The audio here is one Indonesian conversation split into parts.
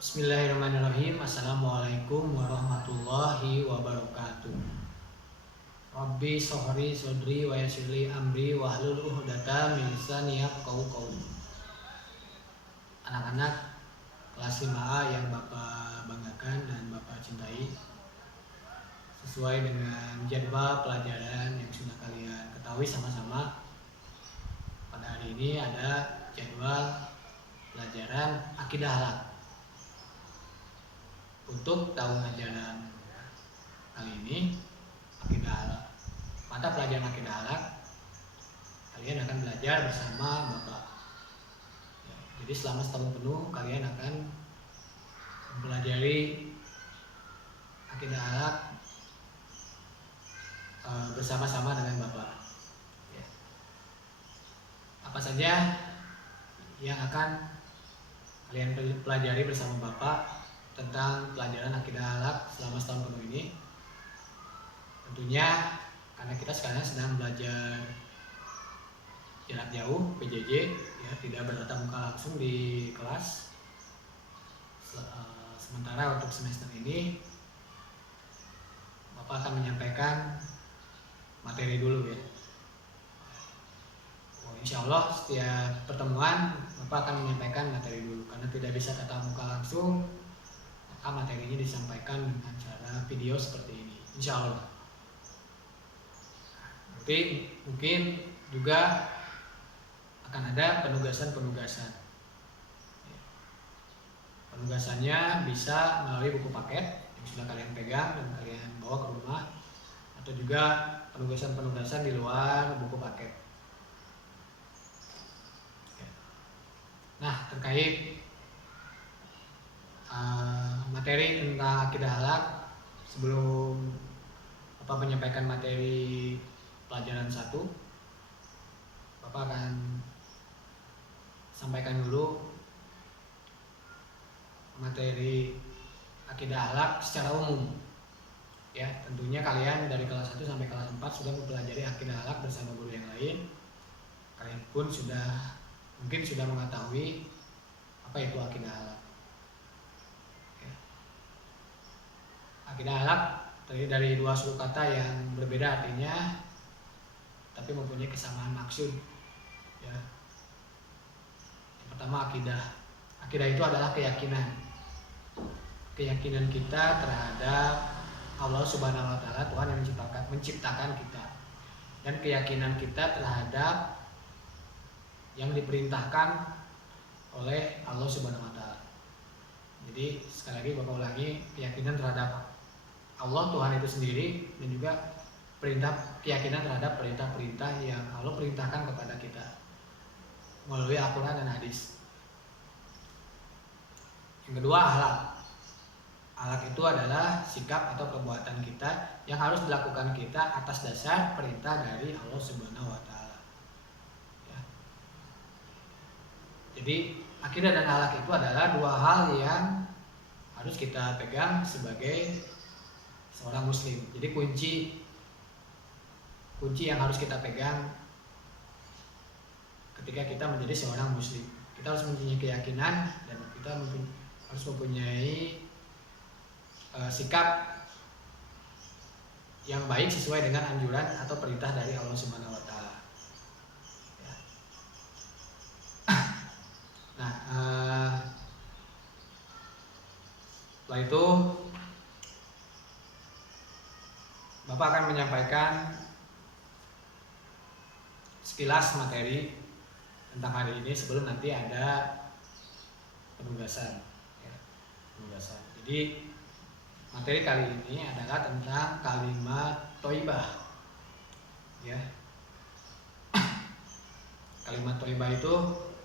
Bismillahirrahmanirrahim. Assalamualaikum warahmatullahi wabarakatuh. Rabbi sohri sodri wa yassirli amri wahlul uqdatam min lisani yafqahu qawli. Anak-anak kelas 5A yang Bapak banggakan dan Bapak cintai, sesuai dengan jadwal pelajaran yang sudah kalian ketahui sama-sama, pada hari ini ada jadwal pelajaran akidah akhlak. Untuk tahun ajaran kali ini, akidah akhlak, mata pelajaran akidah akhlak, kalian akan belajar bersama Bapak. Jadi selama setahun penuh kalian akan mempelajari akidah akhlak bersama-sama dengan Bapak. Apa saja yang akan kalian pelajari bersama Bapak tentang pelajaran akidah akhlak selama setahun penuh ini? Tentunya karena kita sekarang sedang belajar jarak jauh PJJ, ya, tidak bertatap muka langsung di kelas. Sementara untuk semester ini Bapak akan menyampaikan materi dulu, ya. Insya Allah setiap pertemuan Bapak akan menyampaikan materi dulu, karena tidak bisa tatap muka langsung, maka materinya disampaikan dengan cara video seperti ini, insya Allah. Tapi mungkin juga akan ada penugasan-penugasan. Penugasannya bisa melalui buku paket yang sudah kalian pegang dan kalian bawa ke rumah, atau juga penugasan-penugasan di luar buku paket. Nah, terkait materi tentang akidah akhlak, sebelum Bapak menyampaikan materi pelajaran 1, Bapak akan sampaikan dulu materi akidah akhlak secara umum. Ya, tentunya kalian dari kelas 1 sampai kelas 4 sudah mempelajari akidah akhlak bersama guru yang lain. Kalian pun mungkin sudah mengetahui apa itu akidah akhlak. Akidah akhlak terdiri dari dua suku kata yang berbeda artinya, tapi mempunyai kesamaan maksud. Ya. Yang pertama akidah. Akidah itu adalah keyakinan kita terhadap Allah Subhanahu wa Ta'ala, Tuhan yang menciptakan kita, dan keyakinan kita terhadap yang diperintahkan oleh Allah Subhanahu wa Ta'ala. Jadi sekali lagi Bapak ulangi, keyakinan terhadap Allah Tuhan itu sendiri, dan juga keyakinan terhadap perintah-perintah yang Allah perintahkan kepada kita melalui Al-Quran dan hadis. Yang kedua, akhlak. Akhlak itu adalah sikap atau perbuatan kita yang harus dilakukan kita atas dasar perintah dari Allah Subhanahu wa Ta'ala. Ya. Jadi akidah dan akhlak itu adalah dua hal yang harus kita pegang sebagai seorang muslim. Jadi kunci yang harus kita pegang ketika kita menjadi seorang muslim. Kita harus mempunyai keyakinan dan kita harus mempunyai sikap yang baik sesuai dengan anjuran atau perintah dari Allah Subhanahu wa Ta'ala. Ya. Nah, setelah itu Bapak akan menyampaikan sekilas materi tentang hari ini sebelum nanti ada penugasan. Ya, penugasan. Jadi materi kali ini adalah tentang kalimat thayyibah. Ya. Kalimat thayyibah itu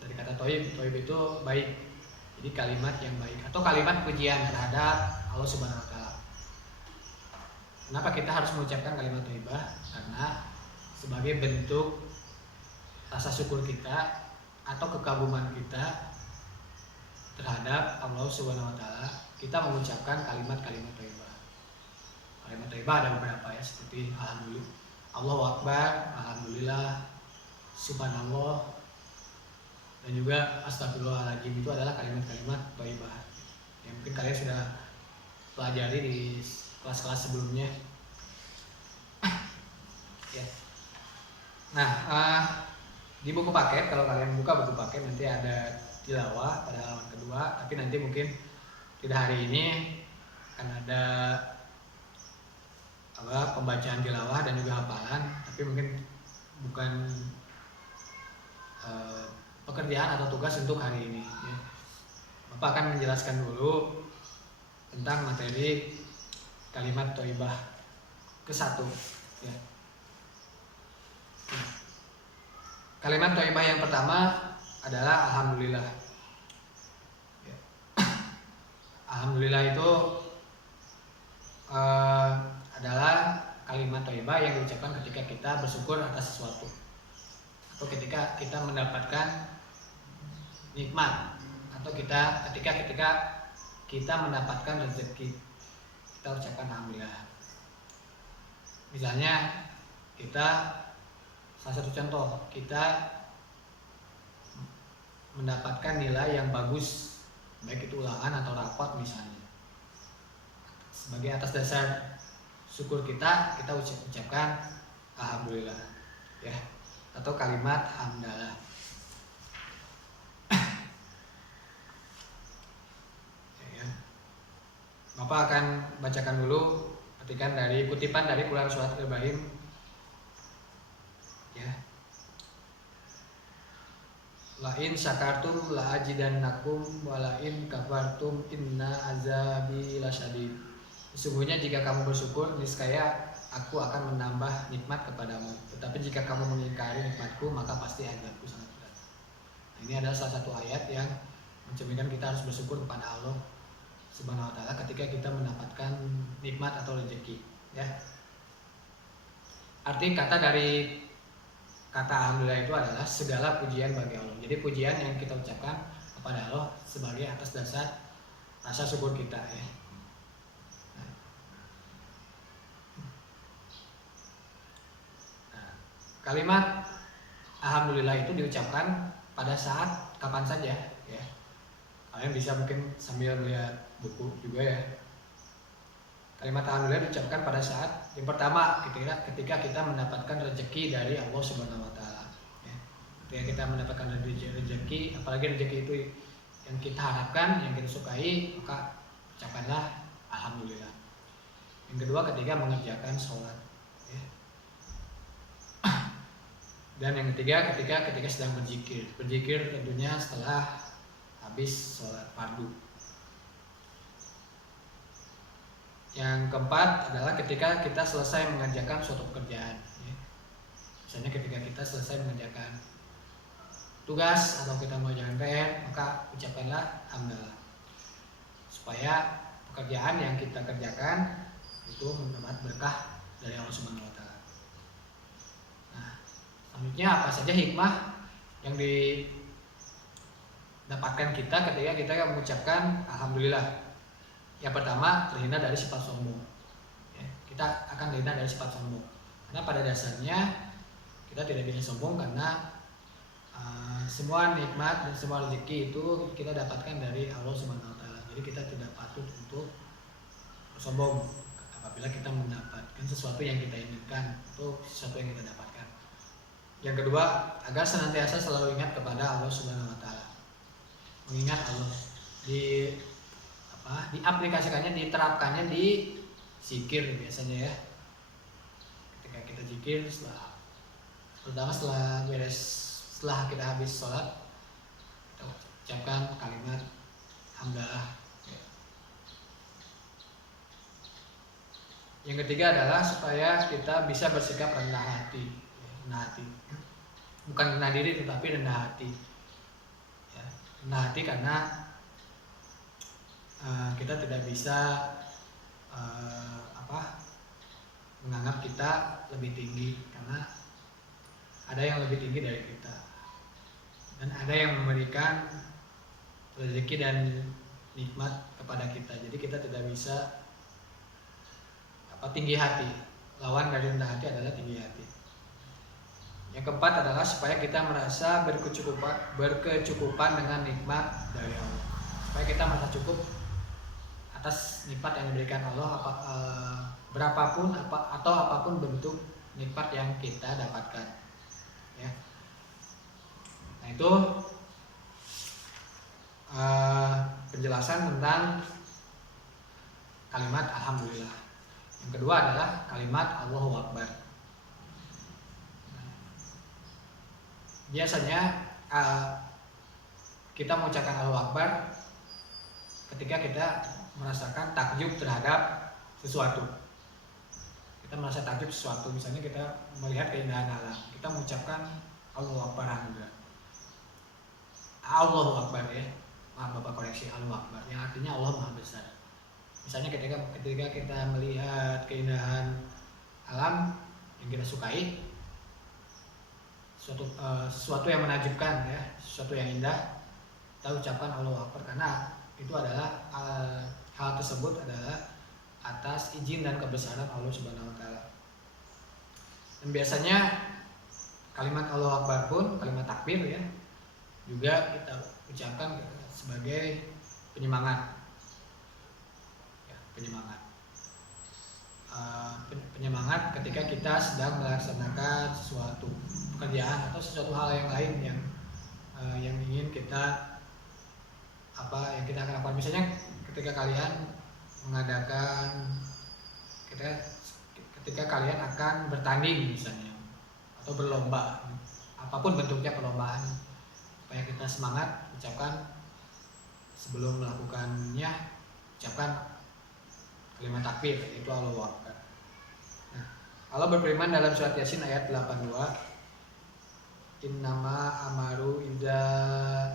dari kata thayyib itu baik. Jadi kalimat yang baik atau kalimat pujian terhadap Allah Subhanahu wa Ta'ala. Kenapa kita harus mengucapkan kalimat thayyibah? Karena sebagai bentuk rasa syukur kita atau kekaguman kita terhadap Allah Subhanahu wa Ta'ala, kita mengucapkan kalimat-kalimat thayyibah. Kalimat thayyibah ada beberapa, ya, seperti alhamdulillah, Allahu Akbar, alhamdulillah, subhanallah, dan juga astagfirullahaladzim. Itu adalah kalimat-kalimat thayyibah. Ya mungkin kalian sudah pelajari di kelas-kelas sebelumnya. Ya. Nah, di buku paket, kalau kalian buka buku paket nanti ada tilawah pada halaman kedua, tapi nanti mungkin tidak hari ini akan ada pembacaan tilawah dan juga hafalan, tapi mungkin bukan pekerjaan atau tugas untuk hari ini ya. Bapak akan menjelaskan dulu tentang materi kalimat thayyibah ke-1 ya. Kalimat thayyibah yang pertama adalah alhamdulillah ya. Alhamdulillah itu adalah kalimat thayyibah yang diucapkan ketika kita bersyukur atas sesuatu atau ketika kita mendapatkan nikmat atau ketika kita mendapatkan rezeki, kita ucapkan alhamdulillah. Misalnya salah satu contoh, kita mendapatkan nilai yang bagus, baik itu ulangan atau rapot misalnya. Sebagai atas dasar syukur kita ucapkan alhamdulillah ya, atau kalimat hamdalah. Ya. Bapak akan bacakan dulu petikan dari kutipan dari Quran surat Ibrahim ya. La in syakartum la ajidannakum wa la in kafartum inna azabi lasyadid. Sesungguhnya jika kamu bersyukur, niscaya aku akan menambah nikmat kepadamu. Tetapi jika kamu mengingkari nikmatku, maka pasti azabku sangat berat. Nah, ini adalah salah satu ayat yang mencerminkan kita harus bersyukur kepada Allah Subhanahu wa taala ketika kita mendapatkan nikmat atau rezeki, ya. Arti kata dari kata alhamdulillah itu adalah segala pujian bagi Allah. Jadi pujian yang kita ucapkan kepada Allah sebagai atas dasar rasa syukur kita, ya. Kalimat alhamdulillah itu diucapkan pada saat kapan saja ya. Kalian bisa mungkin sambil melihat buku juga ya. Kalimat alhamdulillah diucapkan pada saat yang pertama ketika kita mendapatkan rezeki dari Allah Subhanahu wa taala ya. Ketika kita mendapatkan rezeki, apalagi rezeki itu yang kita harapkan, yang kita sukai, maka ucapkanlah alhamdulillah. Yang kedua ketika mengerjakan sholat ya. Dan yang ketiga ketika sedang berzikir tentunya setelah habis sholat fardu. Yang keempat adalah ketika kita selesai mengerjakan suatu pekerjaan ya. Misalnya ketika kita selesai mengerjakan tugas atau kita mengerjakan PR, maka ucapkanlah hamdalah supaya pekerjaan yang kita kerjakan itu mendapat berkah dari Allah Subhanahu wa taala. Selanjutnya apa saja hikmah yang didapatkan kita ketika kita mengucapkan alhamdulillah. Yang pertama, terhindar dari sifat sombong ya, kita akan terhindar dari sifat sombong karena pada dasarnya kita tidak bisa sombong karena semua nikmat dan semua rezeki itu kita dapatkan dari Allah Subhanahu wa taala. Jadi kita tidak patut untuk sombong apabila kita mendapatkan sesuatu yang kita inginkan atau sesuatu yang kita dapatkan. Yang kedua, agar senantiasa selalu ingat kepada Allah Subhanahu wa taala. Mengingat Allah diaplikasikannya, diterapkannya di zikir biasanya ya. Ketika kita zikir terutama setelah kita habis sholat, kita ucapkan kalimat hamdalah. Yang ketiga adalah supaya kita bisa bersikap rendah hati. Bukan rendah diri tetapi rendah hati ya. Rendah hati karena kita tidak bisa menganggap kita lebih tinggi karena ada yang lebih tinggi dari kita dan ada yang memberikan rezeki dan nikmat kepada kita. Jadi kita tidak bisa tinggi hati. Lawan dari rendah hati adalah tinggi hati. Yang keempat adalah supaya kita merasa berkecukupan dengan nikmat dari Allah. Supaya kita merasa cukup atas nikmat yang diberikan Allah, berapapun atau apapun bentuk nikmat yang kita dapatkan, ya. Nah itu penjelasan tentang kalimat alhamdulillah. Yang kedua adalah kalimat Allahu Akbar. Biasanya kita mengucapkan Allahu Akbar ketika kita merasakan takjub terhadap sesuatu. Kita merasa takjub sesuatu, misalnya kita melihat keindahan alam, kita mengucapkan Allahu Akbar juga. Allahu Akbar, ya. Maaf Bapak koreksi, Allahu Akbar yang artinya Allah Maha Besar. Misalnya ketika kita melihat keindahan alam yang kita sukai, sesuatu yang menakjubkan, ya, sesuatu yang indah, kita ucapkan Allahu Akbar karena itu adalah hal tersebut adalah atas izin dan kebesaran Allah Subhanahu wa taala. Dan biasanya kalimat Allahu Akbar pun, kalimat takbir, ya, juga kita ucapkan sebagai penyemangat. Ya, penyemangat ketika kita sedang melaksanakan sesuatu pekerjaan atau sesuatu hal yang lain yang ingin kita yang kita akan lakukan. Misalnya ketika kalian mengadakan ketika kalian akan bertanding misalnya atau berlomba, apapun bentuknya perlombaan, supaya kita semangat, ucapkan sebelum melakukannya, ucapkan kalimat takbir, yaitu Allahu Akbar. Nah, Allah berfirman dalam surat Yasin ayat 82, innama amaru idza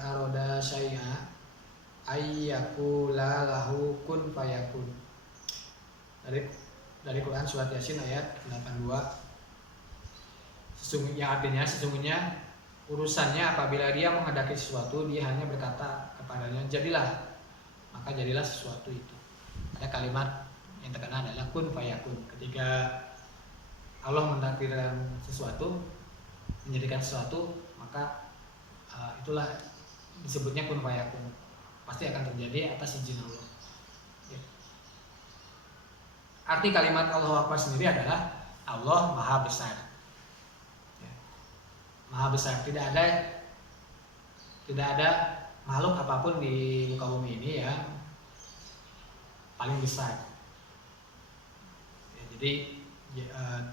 aroda syai'a ayyakula lahu kun fayakun. Dari Quran surat Yasin ayat 82. Sesungguhnya urusannya apabila dia menghendaki sesuatu, dia hanya berkata kepadanya jadilah, maka jadilah sesuatu itu. Ada kalimat yang terkena adalah kun fayakun. Ketika Allah mentakdirkan sesuatu, menjadikan sesuatu, maka itulah disebutnya kun fayakun. Pasti akan terjadi atas izin Allah. Ya. Arti kalimat Allahu Akbar sendiri adalah Allah Maha Besar. Ya. Maha Besar, tidak ada makhluk apapun di muka bumi ini yang paling besar. Ya, jadi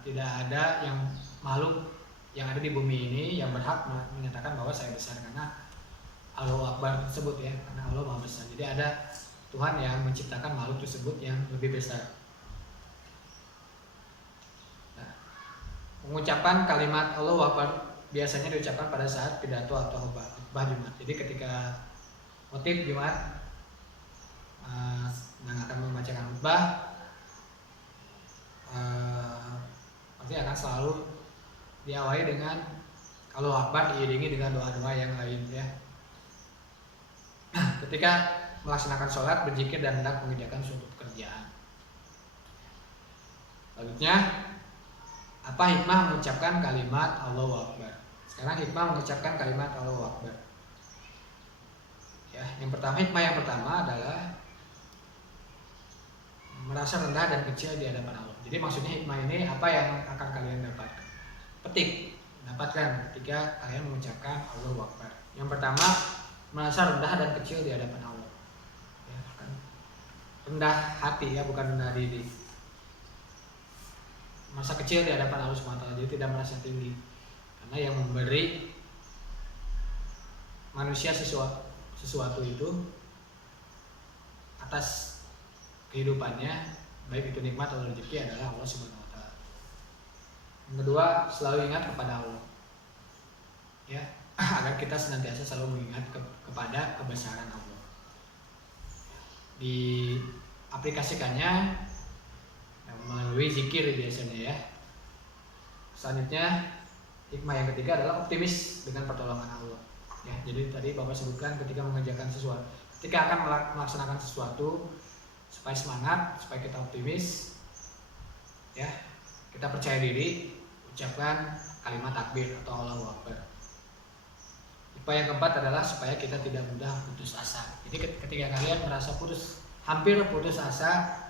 tidak ada yang makhluk yang ada di bumi ini yang berhak menyatakan bahwa saya besar, karena Allahu Akbar tersebut, ya, karena Allah Maha Besar. Jadi ada Tuhan yang menciptakan makhluk tersebut yang lebih besar. Nah, pengucapan kalimat Allahu Akbar biasanya diucapkan pada saat pidato atau khutbah Jumat. Jadi ketika khotib Jumat yang akan membacakan khutbah, pasti akan selalu diawali dengan Allahu Akbar diiringi dengan doa-doa yang lain, ya. Ketika melaksanakan sholat, berzikir dan hendak mengerjakan suatu pekerjaan. Selanjutnya, apa hikmah mengucapkan kalimat Allahu Akbar? Sekarang hikmah mengucapkan kalimat Allahu Akbar. Ya, hikmah yang pertama adalah merasa rendah dan kecil di hadapan Allah. Jadi maksudnya hikmah ini apa yang akan kalian dapatkan ketika kalian mengucapkan Allahu Akbar. Yang pertama, merasa rendah dan kecil di hadapan Allah, ya, kan? Rendah hati, ya, bukan rendah diri. Merasa kecil di hadapan Allah SWT, jadi tidak merasa tinggi, karena yang memberi manusia sesuatu itu atas kehidupannya, baik itu nikmat atau rezeki, adalah Allah SWT. Yang kedua, selalu ingat kepada Allah, ya, agar kita senantiasa selalu mengingat kepada kebesaran Allah. Diaplikasikannya melalui zikir biasanya, ya. Selanjutnya, hikmah yang ketiga adalah optimis dengan pertolongan Allah. Ya, jadi tadi Bapak sebutkan ketika mengerjakan sesuatu, ketika akan melaksanakan sesuatu, supaya semangat, supaya kita optimis, ya, kita percaya diri, ucapkan kalimat takbir atau Allahu Akbar. Hikmah yang keempat adalah supaya kita tidak mudah putus asa. Jadi ketika kalian merasa putus hampir putus asa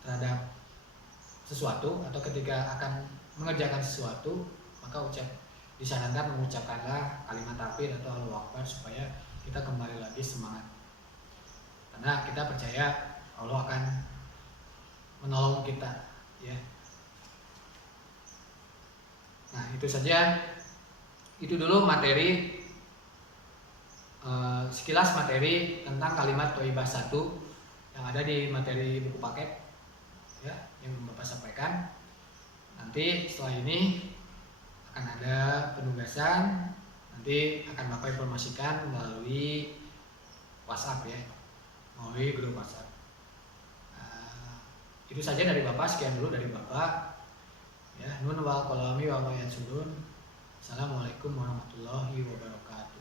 terhadap sesuatu atau ketika akan mengerjakan sesuatu, maka disarankan mengucapkanlah kalimat takbir atau Allahu Akbar supaya kita kembali lagi semangat. Karena kita percaya Allah akan menolong kita, ya. Nah, itu saja. Itu dulu materi, sekilas materi tentang kalimat thayyibah 1 yang ada di materi buku paket, ya, yang Bapak sampaikan. Nanti setelah ini akan ada penugasan, nanti akan Bapak informasikan melalui WhatsApp, ya, melalui grup WhatsApp. Itu saja dari Bapak, sekian dulu dari Bapak. Ya, nun wal qalami wa ma yasurun. Assalamualaikum warahmatullahi wabarakatuh.